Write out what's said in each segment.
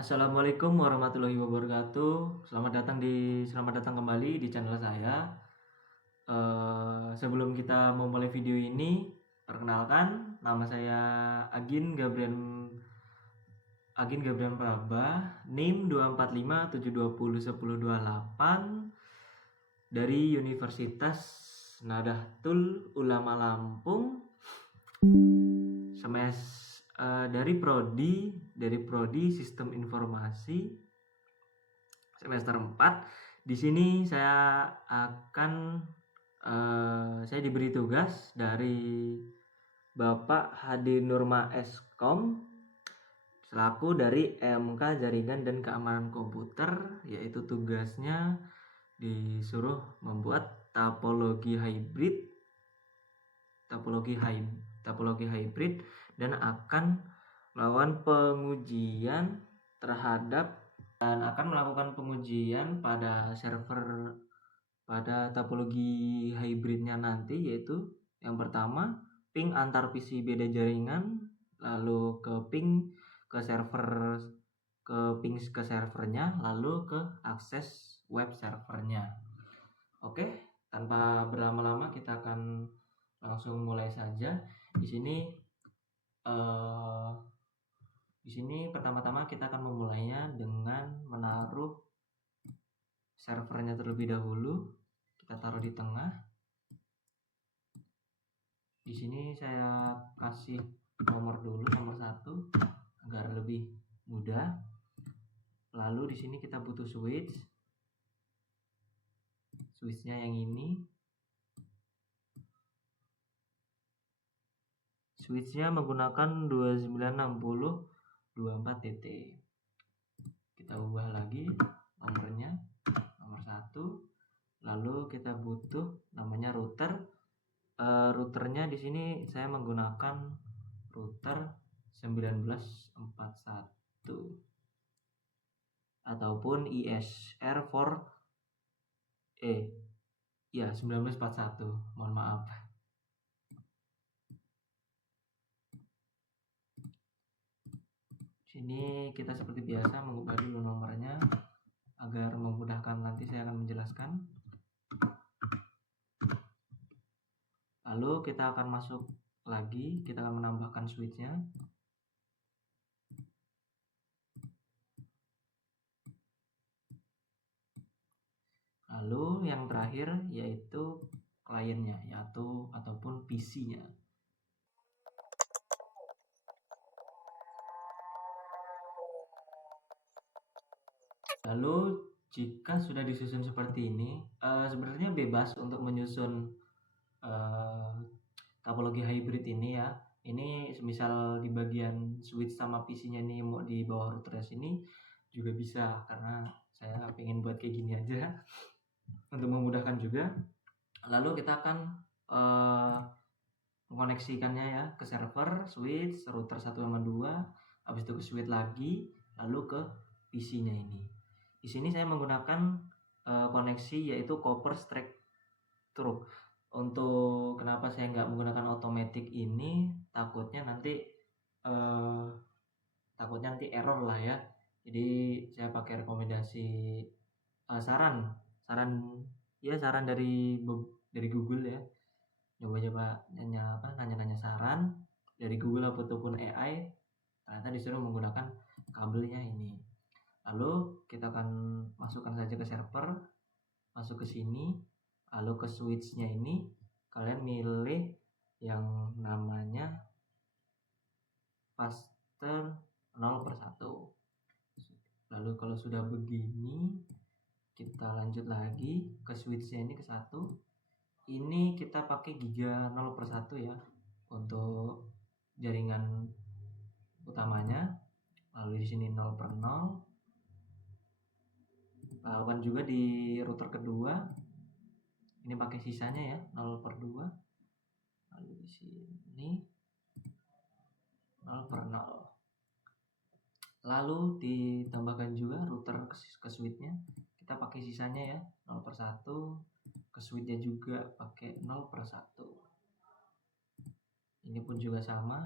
Assalamualaikum warahmatullahi wabarakatuh. Selamat datang kembali di channel saya. Sebelum kita memulai video ini, perkenalkan nama saya Agin Gabriel Praba, NIM 245720108 dari Universitas Nahdlatul Ulama Lampung. Dari prodi Sistem Informasi semester 4. Di sini saya diberi tugas dari Bapak Hadi Nurma Eskom selaku dari MK Jaringan dan Keamanan Komputer, yaitu tugasnya disuruh membuat topologi hybrid dan akan melakukan pengujian pada server pada topologi hybridnya nanti, yaitu yang pertama ping antar PC beda jaringan, lalu ping ke servernya, lalu ke akses web servernya. Oke, tanpa berlama-lama kita akan langsung mulai saja. Di sini pertama-tama kita akan memulainya dengan menaruh servernya terlebih dahulu. Kita taruh di tengah. Di sini saya kasih nomor 1 agar lebih mudah. Lalu di sini kita butuh switchnya yang ini. Switchnya menggunakan 296024TT. Kita ubah lagi nomornya, nomor 1. Lalu kita butuh namanya router. Routernya di sini saya menggunakan router 1941 ataupun ISR4 1941. Mohon maaf. Sini kita seperti biasa mengubah dulu nomornya agar memudahkan nanti saya akan menjelaskan. Lalu kita akan masuk lagi, kita akan menambahkan switchnya. Lalu yang terakhir yaitu kliennya, ataupun PC-nya. Lalu jika sudah disusun seperti ini, sebenarnya bebas untuk menyusun topologi hybrid ini ya. Ini semisal di bagian switch sama PC-nya ini mau di bawah router sini juga bisa, karena saya pengen buat kayak gini aja untuk memudahkan juga. Lalu kita akan mengoneksikannya ya ke server, switch, router 1 sama 2, habis itu ke switch lagi, lalu ke PC-nya ini. Di sini saya menggunakan koneksi yaitu copper straight through. Untuk kenapa saya nggak menggunakan automatic ini, takutnya nanti error lah ya. Jadi saya pakai rekomendasi saran dari Google ya. Coba nanya saran dari Google ataupun AI, ternyata disuruh menggunakan kabelnya ini. Lalu kita akan masukkan saja ke server, masuk ke sini, lalu ke switchnya ini kalian milih yang namanya faster 0/1. Lalu kalau sudah begini, kita lanjut lagi ke switchnya ini ke 1. Ini kita pakai giga 0/1 ya untuk jaringan utamanya. Lalu di sini 0/0. Lakukan juga di router kedua. Ini pakai sisanya ya 0/2. Lalu di sini 0/0. Lalu ditambahkan juga router ke switchnya. Kita pakai sisanya ya 0/1. Ke switchnya juga pakai 0/1. Ini pun juga sama.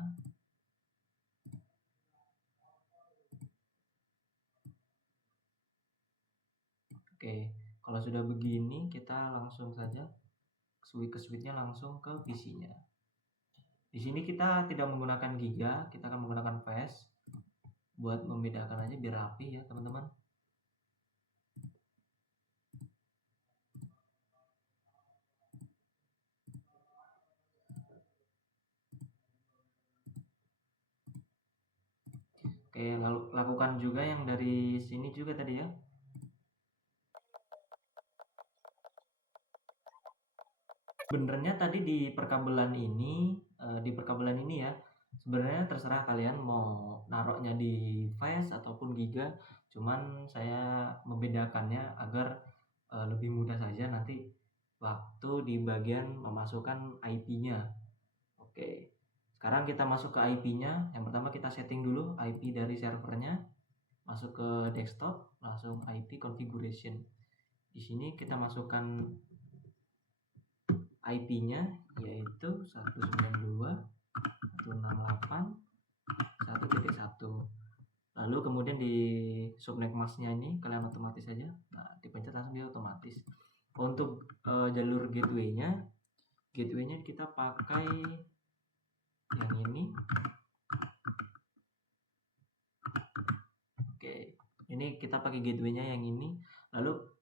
Oke, kalau sudah begini kita langsung saja ke switch-nya langsung ke PC-nya. Di sini kita tidak menggunakan giga, kita akan menggunakan flash buat membedakan aja biar rapi ya teman-teman. Oke, lalu lakukan juga yang dari sini juga tadi ya. Sebenarnya tadi di perkabelan ini ya, sebenarnya terserah kalian mau naruhnya di flash ataupun giga, cuman saya membedakannya agar lebih mudah saja nanti waktu di bagian memasukkan IP-nya. Oke, sekarang kita masuk ke IP-nya. Yang pertama kita setting dulu IP dari servernya, masuk ke desktop, langsung IP configuration. Di sini kita masukkan IP-nya yaitu 192.168.1.1. Lalu kemudian di subnet mask-nya ini kalian otomatis saja. Nah, dipencet langsung dia otomatis. Untuk jalur gateway-nya kita pakai yang ini. Oke, ini kita pakai gateway-nya yang ini. Lalu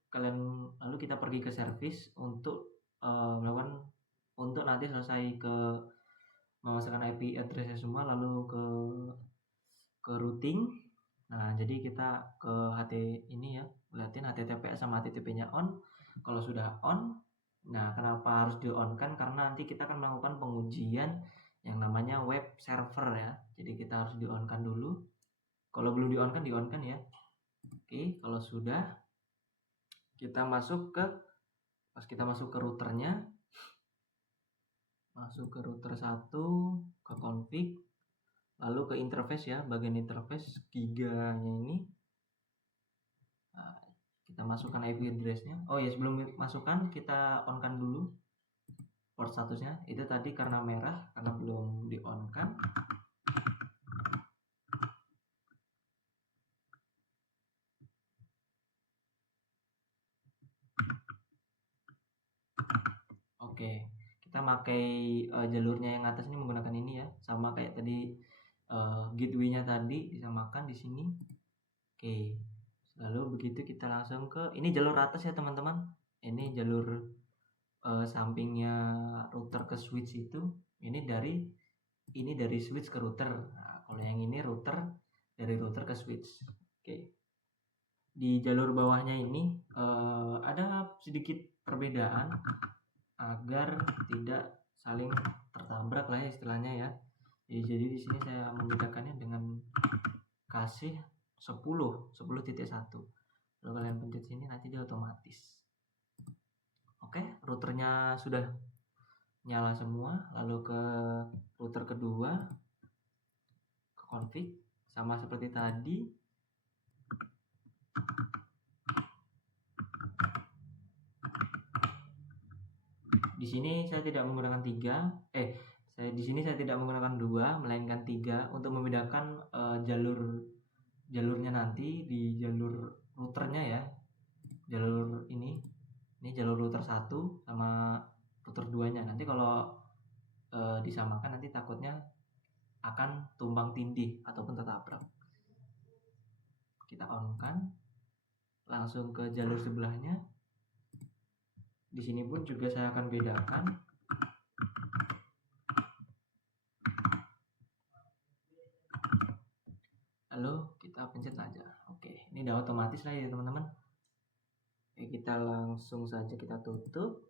kita pergi ke service untuk melakukan untuk nanti selesai ke memasukkan IP address semua, lalu ke routing. Nah, jadi kita ke HT ini ya, lihatin HTTPS sama HTTP-nya on. Kalau sudah on, nah kenapa harus di-on-kan? Karena nanti kita akan melakukan pengujian yang namanya web server ya. Jadi kita harus di-on-kan dulu. Kalau belum di-on-kan, di-on-kan ya. Oke, kalau sudah kita masuk ke routernya, masuk ke router 1, ke config, lalu ke interface ya, bagian interface giganya ini. Nah, kita masukkan IP address-nya. Oh ya, sebelum masukkan kita on-kan dulu port statusnya. Itu tadi karena merah karena belum di on-kan. Oke, kita pakai jalurnya yang atas ini menggunakan ini ya, sama kayak tadi gateway-nya tadi disamakan di sini. Oke, lalu begitu kita langsung ke ini jalur atas ya teman-teman. Ini jalur sampingnya router ke switch itu. Ini dari switch ke router. Nah, kalau yang ini dari router ke switch. Oke. Di jalur bawahnya ini ada sedikit perbedaan agar tidak saling tertabrak lah ya istilahnya ya. Jadi di sini saya membedakannya dengan kasih 10.1. Lalu kalian pencet sini nanti dia otomatis. Oke, routernya sudah nyala semua. Lalu ke router kedua, ke config, sama seperti tadi. Di sini saya tidak menggunakan di sini saya tidak menggunakan 2, melainkan 3 untuk membedakan jalurnya nanti di jalur routernya ya. Jalur ini jalur router 1 sama router 2-nya. Nanti kalau disamakan nanti takutnya akan tumbang tindih ataupun tertabrak. Kita on-kan, langsung ke jalur sebelahnya. Di sini pun juga saya akan bedakan. Lalu kita pencet aja. Oke, ini udah otomatis lah ya teman-teman. Oke, kita langsung saja kita tutup.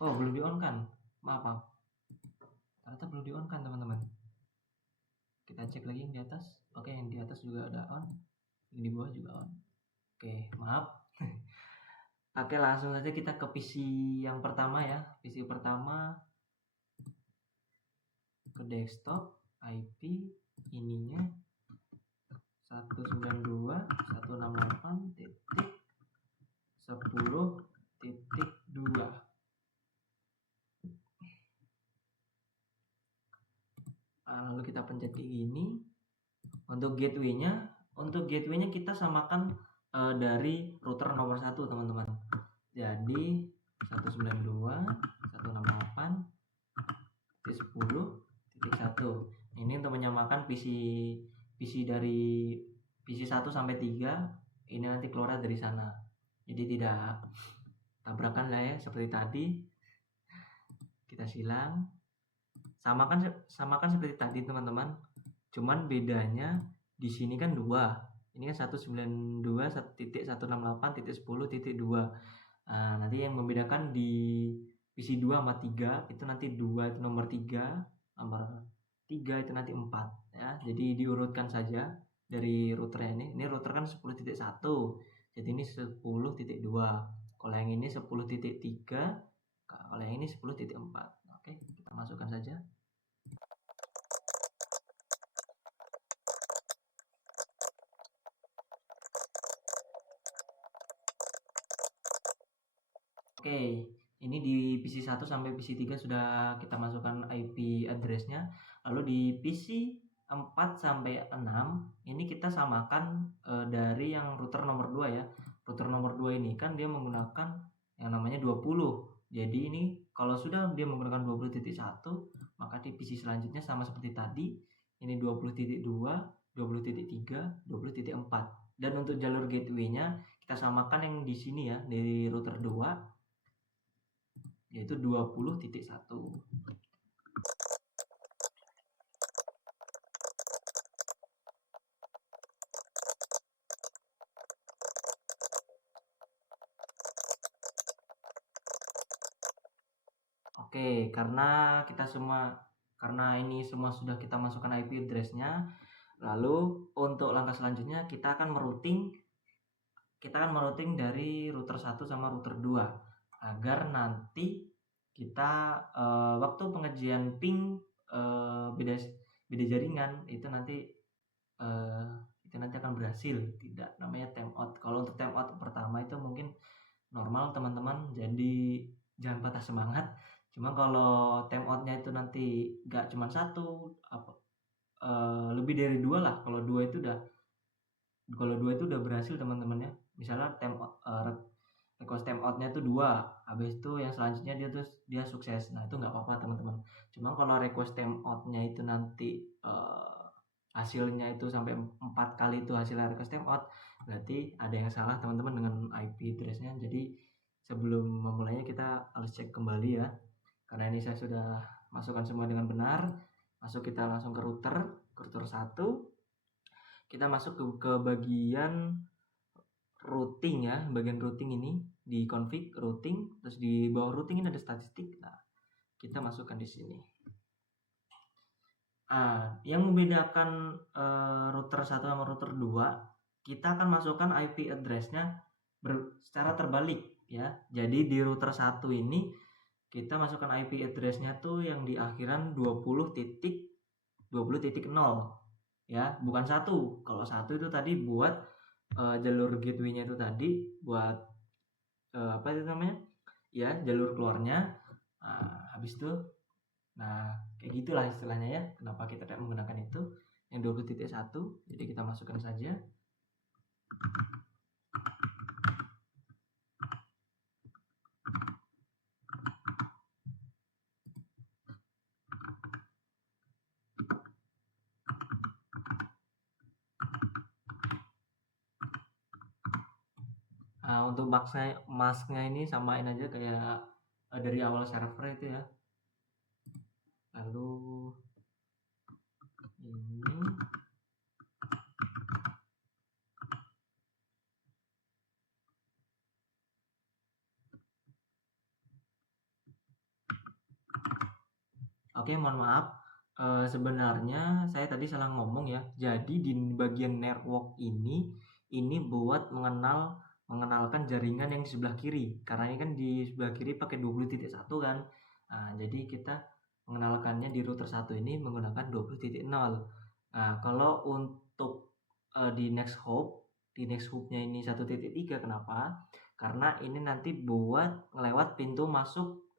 Oh, belum di on kan? Maaf. Ternyata belum di on kan teman-teman. Kita cek lagi yang di atas. Oke, yang di atas juga udah on. Yang di bawah juga on. Oke, maaf. Oke, langsung saja kita ke PC yang pertama ya. PC pertama ke desktop, IP ininya 192.168.10.2. Lalu kita pencet di ini. Untuk gateway-nya Untuk gateway-nya kita samakan dari router nomor 1 teman-teman. Jadi 192.168.10.1. Ini untuk menyamakan PC dari PC 1 sampai 3. Ini nanti keluar dari sana. Jadi tidak tabrakan lah ya seperti tadi. Kita silang. Samakan seperti tadi teman-teman. Cuman bedanya di sini kan 2. Ini kan 192.168.10.2. Nah, nanti yang membedakan di PC 2 sama 3 itu nanti 2 itu nomor 3, nomor 3 itu nanti 4 ya. Jadi diurutkan saja dari routernya ini. Ini router kan 10.1. Jadi ini 10.2. Kalau yang ini 10.3, kalau yang ini 10.4. Oke, kita masukkan saja. Oke, ini di PC 1 sampai PC 3 sudah kita masukkan IP address-nya. Lalu di PC 4 sampai 6 ini kita samakan dari yang router nomor 2 ya. Router nomor 2 ini kan dia menggunakan yang namanya 20. Jadi ini kalau sudah dia menggunakan 20.1, maka di PC selanjutnya sama seperti tadi. Ini 20.2, 20.3, 20.4. Dan untuk jalur gateway-nya kita samakan yang di sini ya, dari router 2 yaitu 20.1. Oke, karena ini semua sudah kita masukkan IP address-nya, lalu untuk langkah selanjutnya kita akan merouting dari router 1 sama router 2 agar nanti kita waktu pengajian ping beda jaringan itu nanti akan berhasil, tidak namanya timeout. Kalau untuk timeout pertama itu mungkin normal teman-teman, jadi jangan patah semangat. Cuma kalau timeoutnya itu nanti gak cuma satu, lebih dari 2 lah. Kalau 2 itu udah berhasil teman-teman ya. Misalnya request timeoutnya itu 2, habis itu yang selanjutnya dia sukses. Nah, itu nggak apa-apa teman-teman. Cuma kalau request timeoutnya itu nanti hasilnya itu sampai 4 kali itu hasil request timeout, berarti ada yang salah teman-teman dengan IP address-nya. Jadi sebelum memulainya kita harus cek kembali ya. Karena ini saya sudah masukkan semua dengan benar. Kita langsung ke router 1. Kita masuk ke bagian routing ya. Bagian routing ini di config routing, terus di bawah routing ini ada statistik. Nah, kita masukkan di sini. Yang membedakan router 1 sama router 2, kita akan masukkan IP address-nya secara terbalik ya. Jadi di router 1 ini kita masukkan IP address-nya tuh yang di akhiran 20.0 ya, bukan 1. Kalau 1 itu tadi buat jalur gateway-nya itu tadi buat apa itu namanya? Ya, jalur keluarnya. Habis itu kayak gitulah istilahnya ya. Kenapa kita tidak menggunakan itu yang 20.1? Jadi kita masukkan saja. Untuk masknya ini samain aja kayak dari awal server itu ya. Lalu ini oke, mohon maaf. Sebenarnya saya tadi salah ngomong ya. Jadi di bagian network ini buat mengenalkan jaringan yang di sebelah kiri. Karena ini kan di sebelah kiri pakai 20.1 kan. Jadi kita mengenalkannya di router 1 ini menggunakan 20.0. Kalau untuk di next hop-nya ini 1.3, kenapa? Karena ini nanti buat ngelewat pintu masuk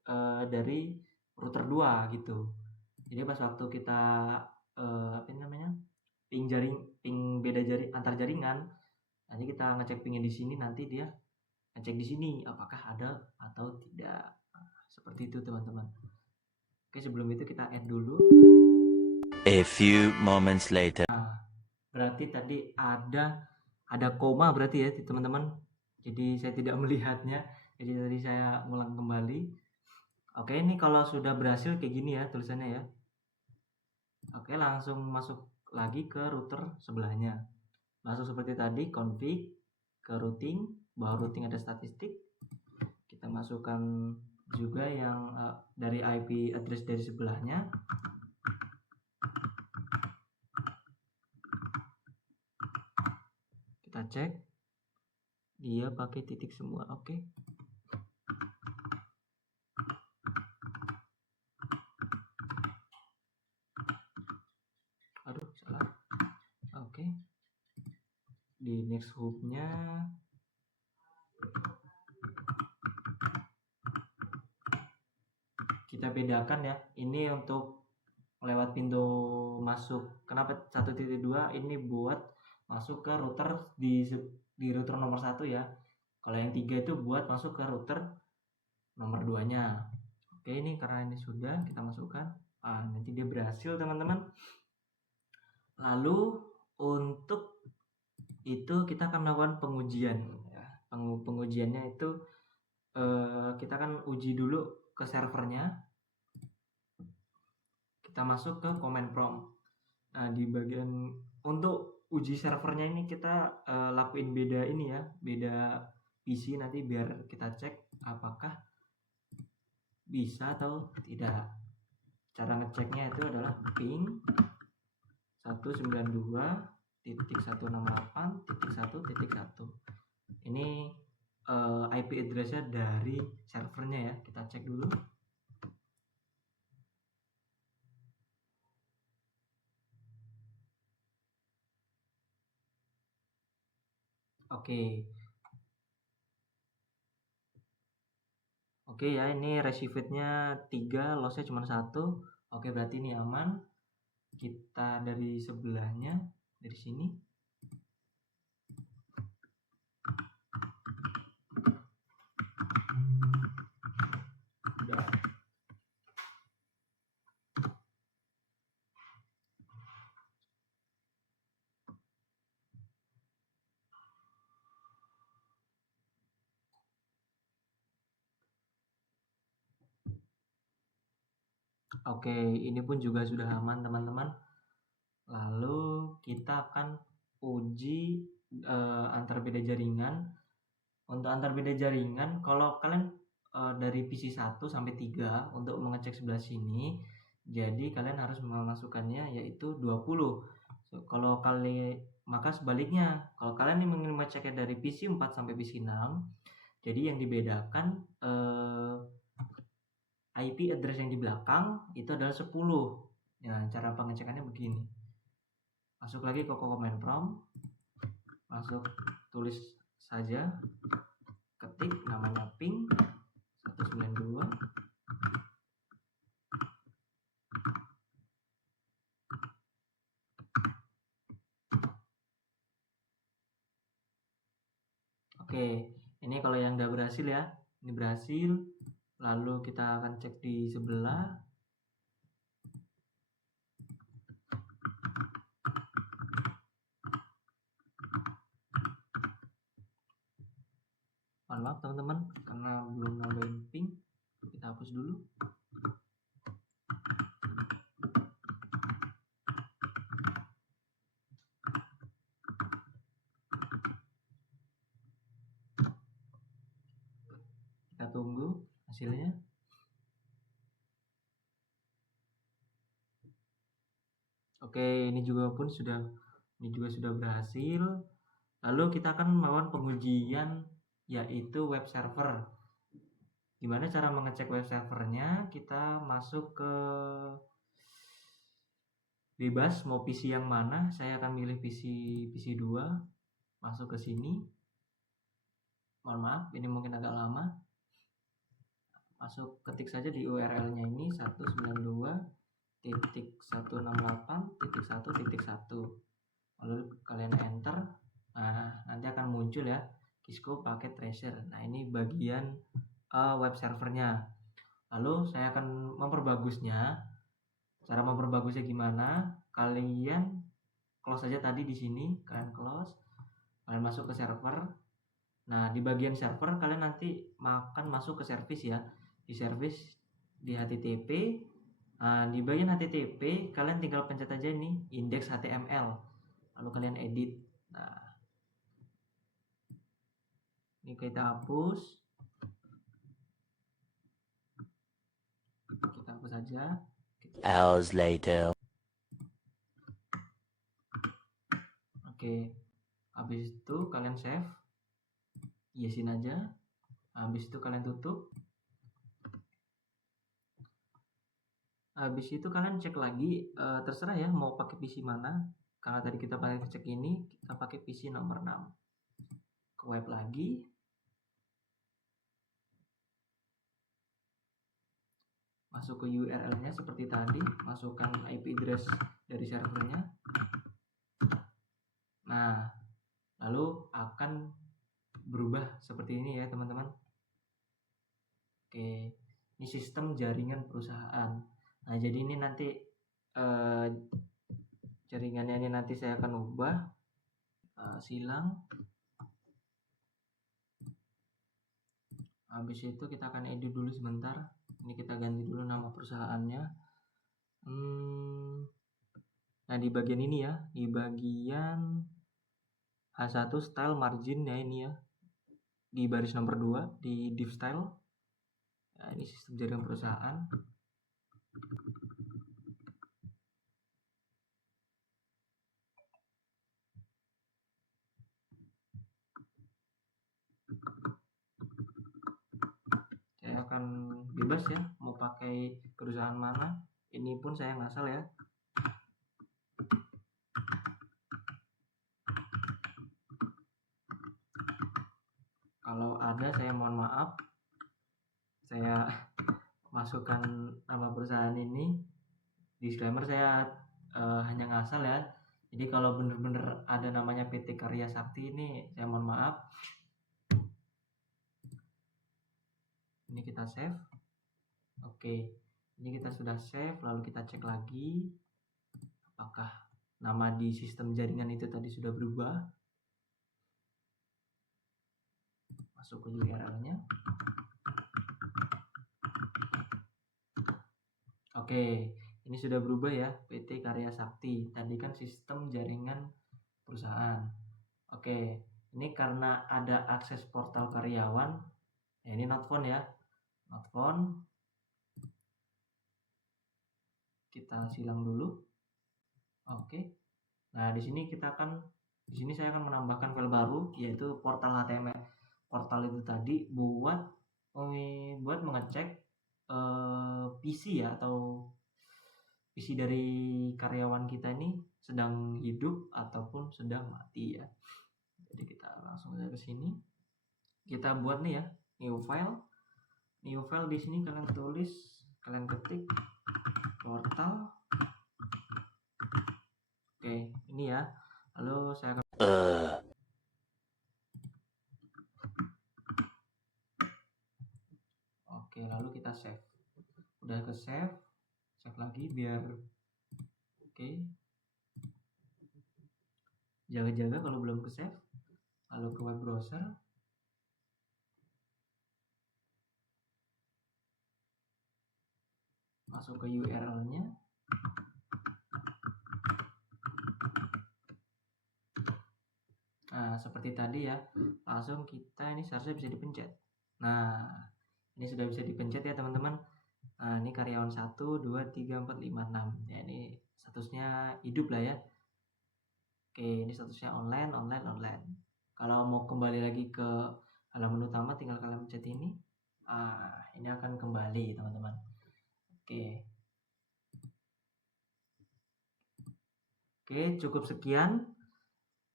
dari router 2 gitu. Jadi pas waktu kita ping beda antar jaringan. Nanti kita ngecek pingnya di sini, nanti dia ngecek di sini apakah ada atau tidak. Nah, seperti itu teman-teman. Oke, sebelum itu kita add dulu. A few moments later. Nah, berarti tadi ada koma berarti ya teman-teman. Jadi saya tidak melihatnya. Jadi tadi saya ulang kembali. Oke, ini kalau sudah berhasil kayak gini ya tulisannya ya. Oke, langsung masuk lagi ke router sebelahnya. Langsung seperti tadi, config, ke routing, bawah routing ada statistik. Kita masukkan juga yang dari IP address dari sebelahnya. Kita cek, dia pakai titik semua, oke. Aduh, salah. Oke. Di next hubnya kita bedakan ya. Ini untuk lewat pintu masuk. Kenapa 1.2 ini buat masuk ke router di router nomor 1 ya. Kalau yang 3 itu buat masuk ke router nomor 2-nya. Oke, ini karena ini sudah kita masukkan. Nanti dia berhasil teman-teman. Lalu untuk itu kita akan melakukan pengujian ya. Pengujiannya itu kita akan uji dulu ke servernya. Kita masuk ke command prompt. Nah, di bagian untuk uji servernya ini kita lakuin beda ini ya, beda PC nanti biar kita cek apakah bisa atau tidak. Cara ngeceknya itu adalah ping 192.168.1.1. Ini IP addressnya dari servernya ya, kita cek dulu. Oke ya, ini receive-nya 3, loss-nya cuma 1. Oke, berarti ini aman. Kita dari sebelahnya, dari sini. Udah. Oke, ini pun juga sudah aman teman-teman. Lalu kita akan uji antar beda jaringan. Untuk antar beda jaringan, kalau kalian dari PC 1 sampai 3 untuk mengecek sebelah sini, jadi kalian harus memasukkannya yaitu 20. Kalau maka sebaliknya, kalau kalian ingin mengeceknya dari PC 4 sampai PC 6, jadi yang dibedakan IP address yang di belakang itu adalah 10. Nah, cara pengecekannya begini. Masuk lagi ke command prompt. Masuk, tulis saja, ketik namanya ping 192. Oke, ini kalau yang udah berhasil ya. Ini berhasil. Lalu kita akan cek di sebelah. Mohon maaf teman-teman karena belum nambahin ping. Kita hapus dulu. Kita tunggu hasilnya. Oke, ini juga sudah berhasil. Lalu kita akan melakukan pengujian yaitu web server. Gimana cara mengecek web servernya? Kita masuk ke bebas mau PC yang mana. Saya akan milih PC 2. Masuk ke sini. Mohon maaf, ini mungkin agak lama. Masuk, ketik saja di URL-nya ini 192.168.1.1. lalu kalian enter. Nah, nanti akan muncul ya Kisco paket tracer. Nah, ini bagian web servernya. Lalu saya akan memperbagusnya. Cara memperbagusnya gimana? Kalian close aja tadi di sini, kalian close. Kalian masuk ke server. Nah, di bagian server kalian nanti akan masuk ke service ya. Di service di HTTP. Nah, di bagian HTTP kalian tinggal pencet aja ini index HTML. Lalu kalian edit. Nah, ini kita hapus. Kita hapus saja. Hours later. Oke. Habis itu kalian save. Yesin aja. Habis itu kalian tutup. Habis itu kalian cek lagi, terserah ya mau pakai PC mana. Karena tadi kita pakai cek ini, kita pakai PC nomor 6. Ke web lagi. Masuk ke URL-nya seperti tadi, masukkan IP address dari servernya. Nah, lalu akan berubah seperti ini ya teman-teman. Oke, ini sistem jaringan perusahaan. Nah, jadi ini nanti jaringannya ini nanti saya akan ubah. Silang. Habis itu kita akan edit dulu sebentar. Ini kita ganti dulu nama perusahaannya. Nah, di bagian ini ya, di bagian H1 style margin ya ini ya. Di baris nomor 2 di div style. Nah, ini sistem jaringan perusahaan. Saya akan bebas ya mau pakai perusahaan mana. Ini pun saya ngasal ya. Kalau ada saya mohon maaf. Saya masukkan nama perusahaan ini. Disclaimer saya hanya ngasal ya. Jadi kalau bener-bener ada namanya PT Karya Sakti ini saya mohon maaf. Ini kita save. Oke, ini kita sudah save. Lalu kita cek lagi apakah nama di sistem jaringan itu tadi sudah berubah. Masuk ke URL-nya. Oke, ini sudah berubah ya, PT Karya Sakti. Tadi kan sistem jaringan perusahaan. Oke, ini karena ada akses portal karyawan. Ya, ini not found ya. Not found. Kita silang dulu. Oke. Nah, di sini saya akan menambahkan file baru yaitu portal HTML. Portal itu tadi buat mengecek PC ya atau PC dari karyawan kita ini sedang hidup ataupun sedang mati ya. Jadi kita langsung saja ke sini. Kita buat nih ya, new file. New file di sini kalian tulis, kalian ketik portal. Oke, ini ya. Lalu saya akan Oke, lalu kita save. Udah ke save lagi biar oke. Jaga-jaga kalau belum ke save. Lalu ke web browser. Masuk ke URL-nya. Nah, seperti tadi ya. Langsung kita ini seharusnya bisa dipencet. Nah, ini sudah bisa dipencet ya teman-teman. Nah, ini karyawan 1, 2, 3, 4, 5, 6. Ya, ini statusnya hidup lah ya. Oke, ini statusnya online. Kalau mau kembali lagi ke halaman utama, tinggal kalian pencet ini. Ini akan kembali teman-teman. Oke, cukup sekian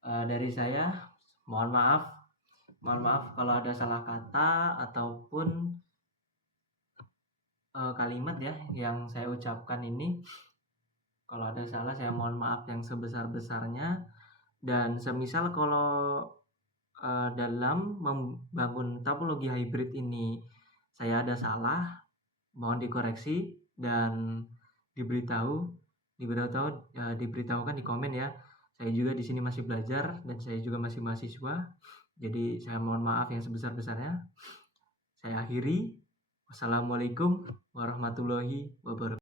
dari saya. Mohon maaf kalau ada salah kata ataupun kalimat ya yang saya ucapkan ini. Kalau ada salah saya mohon maaf yang sebesar-besarnya. Dan semisal kalau dalam membangun topologi hybrid ini saya ada salah, mohon dikoreksi dan diberitahukan di komen ya. Saya juga di sini masih belajar dan saya juga masih mahasiswa. Jadi saya mohon maaf yang sebesar-besarnya. Saya akhiri. Wassalamualaikum warahmatullahi wabarakatuh.